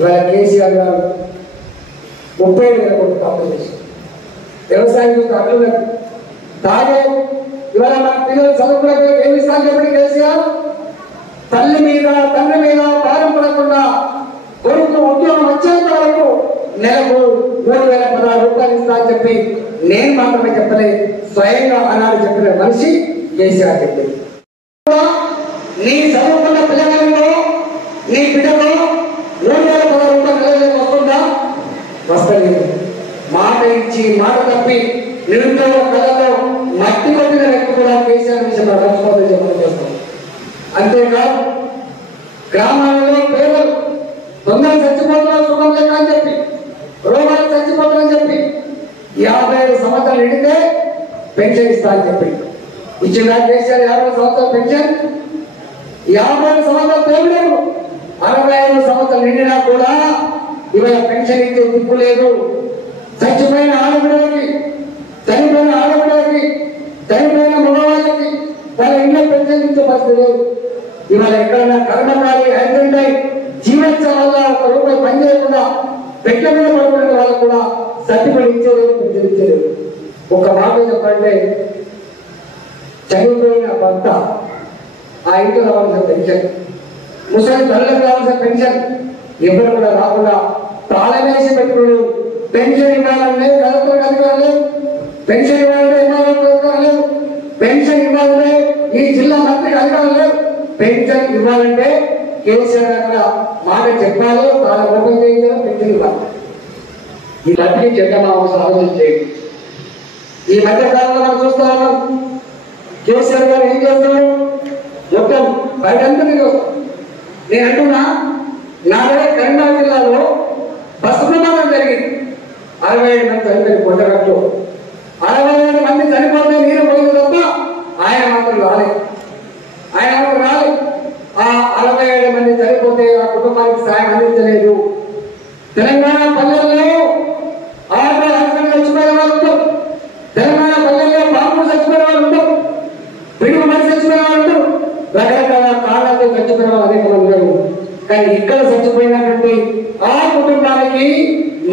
ఇవాళ కేసీఆర్ గారు 30,000 కోట్లు అప్పు చేసి వ్యవసాయం అడ్లు తాగే ఇవాళ మన పిల్లలు చదువుకునే ఏమి ఇస్తాను చెప్పండి కేసీఆర్ తల్లి మీద తండ్రి మీద భారం పడకుండా కొడుకు ఉద్యోగం వచ్చేంత వరకు నెలకు 3,016 రూపాయలు ఇస్తా అని చెప్పి నేను మాత్రమే చెప్పలే స్వయంగా ఆనాడు చెప్పిన మనిషి కేసీఆర్ చెప్పింది. నీ చదువుకున్న పిల్లగారిలో నీ బిడ్డలో 3,016 రూపాయలు వస్తుందా వస్తలేదు. మాట ఇచ్చి మాట తప్పి నిరుద్యోగ కళలో మట్టి కొట్టిన వ్యక్తి కూడా కేసీఆర్ విషయంలో రక్షణ చెప్పడం చేస్తాం. అంతేకాదు గ్రామాలలో పేదలు తొందరగా చచ్చిపోతున్నారు సుఖం లేక అని చెప్పి రోగాలు చచ్చిపోతారని చెప్పి 55 సంవత్సరాలు నిండితే పెన్షన్ ఇస్తా అని చెప్పి ఇచ్చిన కేసీఆర్ 50 సంవత్సరాల పెన్షన్ 50 సంవత్సరాలు పేరు 65 సంవత్సరాలు నిండినా కూడా ఇవాళ పెన్షన్ ఇచ్చే దిక్కు లేదు. చచ్చిపోయిన ఆడపిల్లలకి చనిపోయిన మగవాళ్ళకి వాళ్ళ ఇంట్లో పెన్షన్ ఇచ్చే పరిస్థితి లేదు. ఇవాళ ఎక్కడైనా కర్మకాలి యాక్సిడెంట్ అయి జీవించడం వల్ల 1 రూపాయి పని చేయకుండా పెట్ట మీద పడుకునే వాళ్ళకు కూడా సర్టిఫికేట్ ఇచ్చేలేదు, పెన్షన్ ఇచ్చేలేదు. ఒక మాట చెప్పంటే చనిపోయిన భర్త ఆ ఇంట్లో రావాల్సిన పెన్షన్, ముసలి తల్లికి రావాల్సిన పెన్షన్ ఎవరు కూడా రాకుండా తాళమేసి పెట్టుకున్నాడు. పెన్షన్ ఇవ్వాలంటే కలెక్టర్ అధికారులు లేవు, పెన్షన్ ఇవ్వాలంటే ఎమ్మెల్యే అధికారులు లేవు, పెన్షన్ ఇవ్వాలంటే ఈ జిల్లా మంత్రికి అధికారులు లేవు. పెన్షన్ ఇవ్వాలంటే కేసీఆర్ అక్కడ మాట చెప్పాలి, తాళ ఓపెన్ చేయించాలి, పెన్షన్ ఇవ్వాలి. ఈ మధ్యకి చెడ్డమా అవసరం ఆలోచన చేయండి. ఈ మధ్య కాలంలో మనం చూస్తా ఉన్నాం కేసీఆర్ గారు ఏం చేస్తున్నారు, మొత్తం బయటంతా వస్తాం. నేను అంటున్నా నాదే కరీంనగర్ జిల్లాలో బస్సు ప్రమాదం జరిగింది. 67 మంది చనిపోయింది. కొండగట్లో 67 మంది చనిపోతే నేను పోయింది తప్ప ఆయన మాత్రం రాలేదు. ఆ 67 మంది చనిపోతే ఆ కుటుంబానికి సాయం అందించలేదు. తెలంగాణ పల్లెల్లో ఆటో హాస్పిటల్ చచ్చిపోయే వాళ్ళు ఉంటారు, తెలంగాణ పల్లెల్లో బాంబులు చచ్చిపోయే వాళ్ళు ఉంటారు, పిడుగు మనిషి చచ్చిపోయే వాళ్ళు ఉంటారు, రకరకాల కారణాలతో చచ్చిపోయే వాళ్ళు అనేక మంది లేరు. కానీ ఇక్కడ చచ్చిపోయినటువంటి ఆ కుటుంబానికి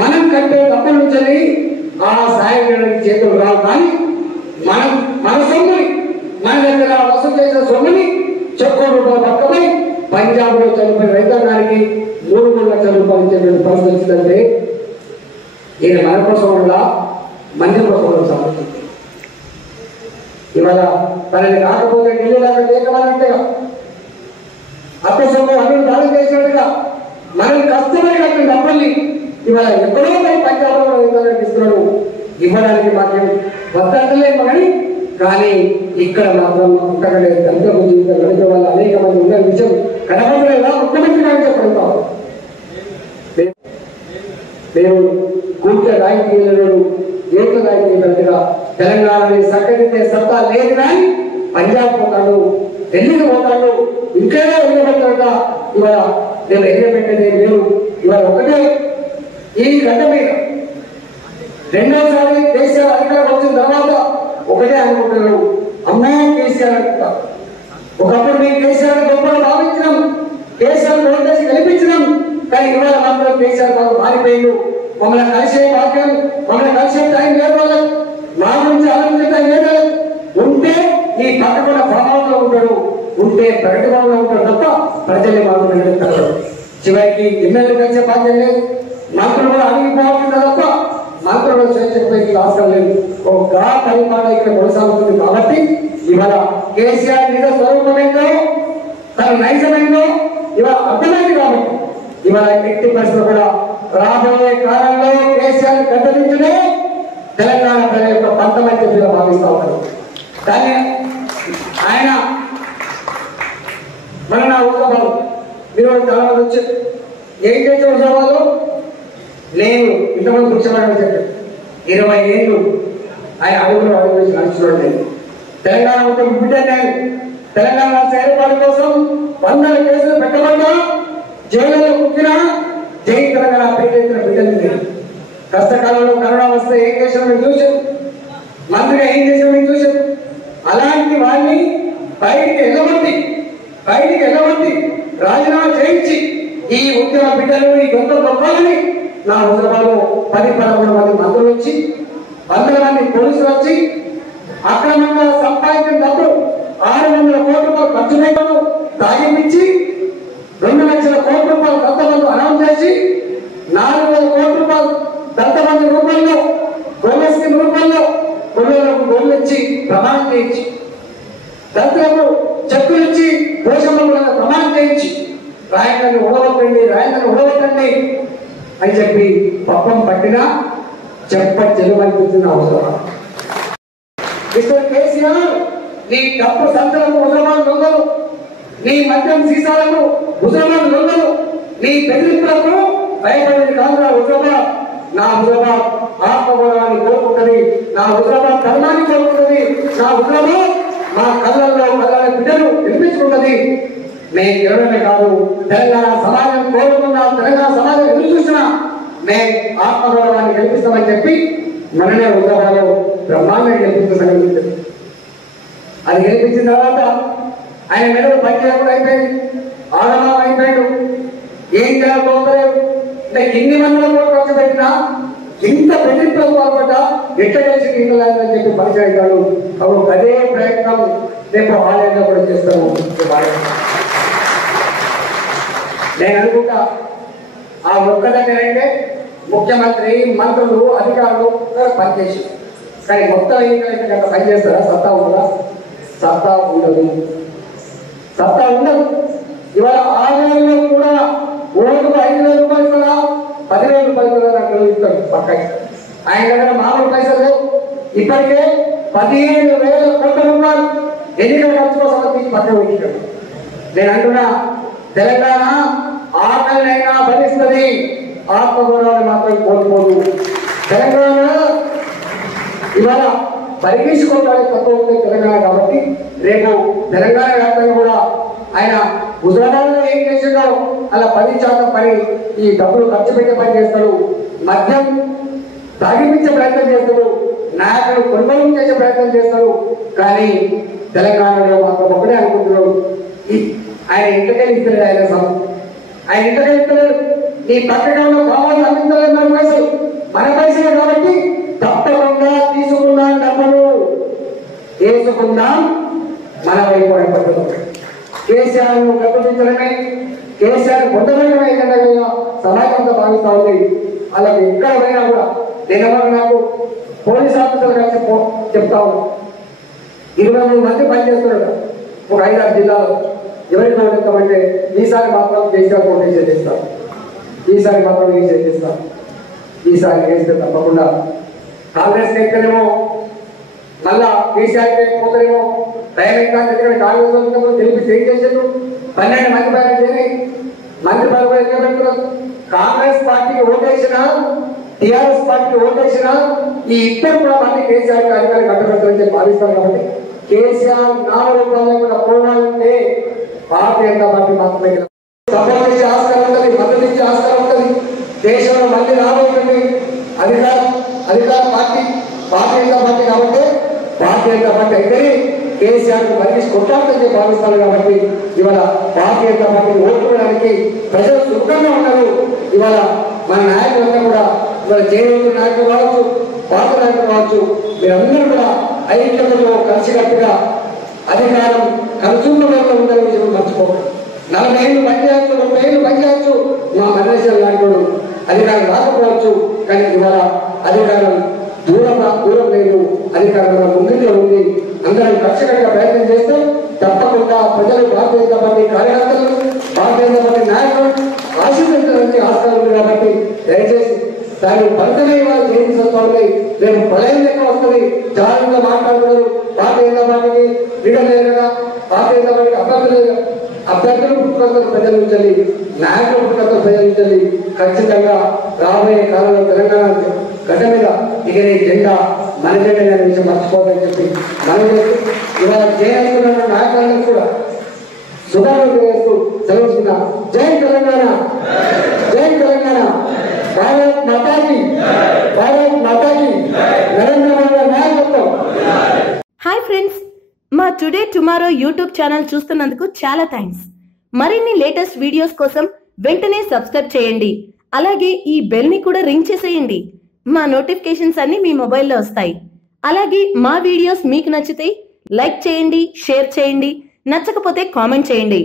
మనం కట్టే డబ్బు నుంచి ఆ సాయం చేయడానికి చేతులు రావు. కానీ మనం మన సొమ్ముని మన దగ్గర వసూలు చేసిన సొమ్ముని ₹1 రూపాయలు పక్కపై పంజాబ్ లో చనిపోయిన రైతాంగానికి 3 లక్షల రూపాయలు ఇచ్చేటువంటి పరిస్థితి వచ్చిందంటే ఈయన మన కోసం వల్ల మంది కోసం సాగుతుంది. ఇవాళ తనని కాకపోతే నీళ్ళు లేక లేకమన్నట్టుగా అప్పసొమ్ము అన్ని దానం చేసినట్టుగా మనం కష్టపడి కట్టిన డబ్బుల్ని ఇవాళ ఎక్కడో పంజాబ్ లో రైతాంగానికి ఇస్తున్నాడు. ఇవ్వడానికి మాకేం వద్దంటలేము కానీ ఇక్కడ మాత్రం ఒక్కగలేదు. దళిత జీవితం గడిపే వాళ్ళు అనేక మంది ఉన్న విషయం కనపడలేదా? ముఖ్యమంత్రి గారు చెప్పగలుగుతాం. మేము కూర్చ రాజకీయాలను ఏక రాజకీయాలుగా తెలంగాణని సక్కదిద్దే సత్తా లేదు. కానీ పంజాబ్ పోతాడు, ఢిల్లీకి పోతాడు, ఇంకేదో వెళ్ళబెట్టాడుగా. ఇవాళ నేను వెళ్ళబెట్టేది లేదు. ఇవాళ ఒకటే ఈ గడ్డ మీద రెండోసారి కేసీఆర్ అధికారం వచ్చిన తర్వాత ఒకటే అనుకుంటున్నాడు, అమ్మో కేసీఆర్ అనుకుంటా. ఒకప్పుడు మేము కేసీఆర్ గొప్పగా భావించినాం, కేసీఆర్ ఓటేసి గెలిపించినాం. కానీ ఇవాళ మాత్రం కేసీఆర్ మాకు మారిపోయిండు. మమ్మల్ని కలిసే వాక్యం, మమ్మల్ని కలిసే టైం లేదు, వాళ్ళకి మా గురించి ఆలోచించే టైం లేదు. ఉంటే ఈ పక్కకున్న భావంలో ఉంటాడు, ఉంటే ప్రకటనలో ఉంటాడు తప్ప ప్రజల్ని మాత్రం నడుపుతాడు. చివరికి ఎమ్మెల్యే కలిసే బాధ్యత లేదు, మంత్రులు కూడా అడిగిపోవాల్సిందే తప్ప మంత్రులు స్వేచ్ఛకి అవసరం లేదు. ఒక పరిపాలన ఇక్కడ కొనసాగుతుంది. కాబట్టి ఇవాళ కేసీఆర్ మీద స్వరూపమైందో తన నైజమైందో ఇవాళ అర్థమైంది. కాబట్టి ఇవాళ ఎట్టి పరిస్థితులు కూడా రాబోయే కాలంలో కేసీఆర్ గద్దెదించడే తెలంగాణ ప్రజల యొక్క పంతమని చెప్పి భావిస్తూ ఉంటారు. కానీ ఆయన మన నా ఉద్యోగాలు మీరు చాలా మంది వచ్చారు. ఏం చేసే ఉద్యోగాలు నేను ఇంతమంది కూర్చోమని చెప్పాను. 20 ఏళ్ళు ఆయన అడుగులు నడుచుకోవడం లేదు. తెలంగాణ మొత్తం బిడ్డ నేను తెలంగాణ ఏర్పాటు కోసం 100 కేసులు పెట్టబడ్డా, జైలులో కుక్కినా జై తెలంగాణ పెట్టిన బిడ్డలు. కష్టకాలంలో కరోనా వస్తే ఏం చేసాం మేము చూసాం, మంత్రిగా ఏం చేసాం మేము చూసాం. అలాంటి వాడిని బయటికి ఎగబట్టి రాజీనామా చేయించి ఈ ఉద్యమ బిడ్డలు ఈ గొంతు గొప్పలని నా హుజరాబాద్లో 10-11 మంది మంత్రులు వచ్చి 100 మంది పోలీసులు వచ్చి అక్రమంగా సంపాదించిన డబ్బులు 600 కోట్ల రూపాయలు ఖర్చు పెట్టడం తాగిపించి 2 లక్షల కోట్ల రూపాయలు దత్తబంధు అనౌన్స్ చేసి 4,000 కోట్ల రూపాయలు దత్తబంధు రూపంలో గొల్ల స్కీమ్ రూపంలో గొల్లలకు గొల్లు ఇచ్చి ప్రమాణం చేయించి దళితులకు చెక్కులు ఇచ్చి పోషమ్మలకు ప్రమాణం చేయించి రాయందరిని ఉడగొట్టండి అని చెప్పి పప్పం పట్టినా చెలువనిపిస్తున్న అవసరం. మిస్టర్ కేసీఆర్, నీ డబ్బు సంతలకు హుజరాబాద్ దొంగలు, నీ మద్యం సీసాలకు హుజరాబాద్ దొంగలు, నీ బెదిరింపులకు భయపడేది కాదురా హుజరాబాద్. నా హుజరాబాద్ ఆత్మగౌరవాన్ని కోరుకుంటుంది, నా హుజరాబాద్ ధర్మాన్ని కోరుకుంటుంది, నా హుజరాబాద్ మా కళ్ళల్లో కళ్ళ బిడ్డలు వినిపించుకుంటుంది. మేము గెలవడమే కాదు, తెలంగాణ సమాజం కోరుకున్నా, తెలంగాణ సమాజం ఎదురు చూసినా మేము ఆత్మగౌరవాన్ని గెలిపిస్తామని చెప్పి మననే హుజరాబాద్లో బ్రహ్మాండంగా గెలిపిస్తున్న సంగతి. అది గెలిపించిన తర్వాత ఆయన మెడలు పనిచేయకుండా అయిపోయింది, ఆడమా అయిపోయాడు. ఏం చేయాలనుకోలేదు అంటే ఇన్ని మందిలో కూడా ఖర్చు పెట్టినా ఇంత బెదిరింపులకు పాల్పడ్డా ఎట్ట కలిసి ఇంకలేదని చెప్పి పరిచయాడు. అప్పుడు అదే ప్రయత్నం రేపు ఆలయంలో కూడా చేస్తాము. నేను అనుకుంటా ఆ ఒక్క దగ్గర అంటే ముఖ్యమంత్రి, మంత్రులు, అధికారులు పనిచేసి, కానీ మొత్తం ఎన్నికలైతే కనుక పనిచేస్తారా? సత్తా ఉండదా? సత్తా ఉండదు. ఇవాళ ఆలయంలో కూడా ఓటుకు 5,000 రూపాయలు కదా, 10,000 రూపాయలు కదా నాకు ఇస్తాడు పక్కకి. ఆయన దగ్గర మామూలు పైసలు లేవు. ఇప్పటికే 15,000 కోట్ల రూపాయలు ఎన్నికల ఖర్చు కోసం తీసి పక్కన పెట్టాడు. నేను అంటున్నా, తెలంగాణ ఆకలినైనా భరిస్తుంది, ఆత్మగౌరవాన్ని మాత్రం కోల్పోదు. తెలంగాణ ఇవాళ పరిగీసుకోవడానికి తక్కువ ఉంది తెలంగాణ. కాబట్టి రేపు తెలంగాణ వ్యాప్తంగా కూడా ఆయన హుజరాబాద్లో ఏం చేసిండో అలా 10% పని ఈ డబ్బులు ఖర్చు పెట్టే పని చేస్తాడు, మద్యం తాగిపించే ప్రయత్నం చేస్తాడు, నాయకులు కొనుగోలు చేసే ప్రయత్నం చేస్తాడు. కానీ తెలంగాణలో మాత్రం ఒకటే అనుకుంటున్నాడు, ఆయన ఇంటికెళ్ళి ఇస్తలేడు. ఆయన ఇంటికెళ్ళి ఇస్తలేడు. నీ పక్కగా భావాలు అందించలేదు మన పైసలు కాబట్టి తప్పకుండా తీసుకున్నాం, డబ్బులు వేసుకుందాం, మన వైపు పడుతుంది. కేసీఆర్ గర్భించడమే, కేసీఆర్ పొందడమే ఏదైనా సమాజంతో భావిస్తూ ఉంది. అలాగే ఎక్కడ పోయినా కూడా నేను నాకు పోలీస్ ఆఫీసర్లు కలిసి చెప్తా ఉన్నాను, 23 మంది పనిచేస్తున్నాడు ఒక 5-6 జిల్లాలో. ఎవరికి ఓడిస్తామంటే ఈసారి మాత్రం కేసీఆర్ పోటీ చేస్తాం, ఈసారి మాత్రం ఏం చేస్తాం, ఈసారి వేస్తే తప్పకుండా కాంగ్రెస్ ఎక్కడేమో మళ్ళా కేసీఆర్ పోతారేమో భయం. ఇంకా కాంగ్రెస్ తెలిపి ఏం చేసారు? 12 మంది పైన చేరి మంత్రి పదవులు ఎక్కడ పెడుతున్నారు? కాంగ్రెస్ పార్టీకి ఓటేసినా, టీఆర్ఎస్ పార్టీకి ఓటేసినా ఈ ఇద్దరు కూడా మంది కేసీఆర్ అధికారులు కట్టబెడతారని చెప్పి భావిస్తారు. కాబట్టి కేసీఆర్ 4 రూపాయలు కూడా పోవాలంటే భారతీయ జనతా పార్టీ మాత్రమే సపోర్ట్ చేసే ఆస్కారం ఉంటుంది, మద్దతు ఇచ్చే ఆస్కారం ఉంటుంది. దేశంలో మళ్ళీ రాబోతుంది అధికార పార్టీ భారతీయ జనతా పార్టీ. కాబట్టి భారతీయ జనతా పార్టీ అయితే కేసీఆర్ మనిషి కొట్టాలని భావిస్తారు. కాబట్టి ఇవాళ భారతీయ జనతా పార్టీని ఓటుకోవడానికి ప్రజలు సుఖంగా ఉన్నారు. ఇవాళ మన నాయకులంతా కూడా ఇవాళ జేడీయూ నాయకులు కావచ్చు, భారత నాయకులు కావచ్చు, మీరందరూ కూడా ఐక్యతలో కలిసికట్టుగా అధికారం కలుసుకున్న ఉందని విషయం మర్చిపోకండి. 40 ఏళ్ళు పనిచేయచ్చు, 30 ఏళ్ళు పనిచేయచ్చు. మా మల్లేశ్వర నాయకుడు అధికారం రాకపోవచ్చు, కానీ ఇవాళ అధికారం దూరం లేదు, అధికారం ముందులో ఉంది. అందరం కక్షగా ప్రయత్నం చేస్తే తప్పకుండా ప్రజలు భారతీయ జనతా పార్టీ కార్యకర్తలు, భారతీయ జనతా పార్టీ నాయకులు ఆశీర్వదించడానికి ఆస్కారం ఉంది. కాబట్టి దయచేసి దాన్ని ఫలితమే వాళ్ళు చేయించుకోవాలి. రేపు ప్రళయం లెక్క వస్తుంది, జాగ్రత్తగా మాట్లాడుతున్నారు. భారతీయ జనతా పార్టీకి లీడర్ లేదు కదా, భారతీయ జనతా పార్టీకి అభ్యర్థులు పుట్టుకొస్తారు ప్రజల నుంచి, నాయకులు పుట్టుకొస్తారు ప్రజల నుంచి. ఖచ్చితంగా రాబోయే కాలంలో తెలంగాణ గడ్డ మీద ఇకనే జెండా మన జెండా అనే విషయం మర్చిపోవాలని చెప్పి మనం చేస్తూ ఇవాళ జయస్తున్న నాయకులను కూడా శుభాకాంక్షలు చేస్తూ సెలవుస్తున్నా. జై తెలంగాణ, జై తెలంగాణ, భారత్ మాతాకి, భారత్ మాతాకి, నరేంద్ర మోదీ నాయకత్వం. హాయ్ ఫ్రెండ్స్, మా టుడే టుమారో యూట్యూబ్ ఛానల్ చూస్తున్నందుకు చాలా థ్యాంక్స్. మరిన్ని లేటెస్ట్ వీడియోస్ కోసం వెంటనే సబ్స్క్రైబ్ చేయండి. అలాగే ఈ బెల్ ని కూడా రింగ్ చేసేయండి. మా నోటిఫికేషన్స్ అన్ని మీ మొబైల్లో వస్తాయి. అలాగే మా వీడియోస్ మీకు నచ్చితే లైక్ చేయండి, షేర్ చేయండి, నచ్చకపోతే కామెంట్ చేయండి.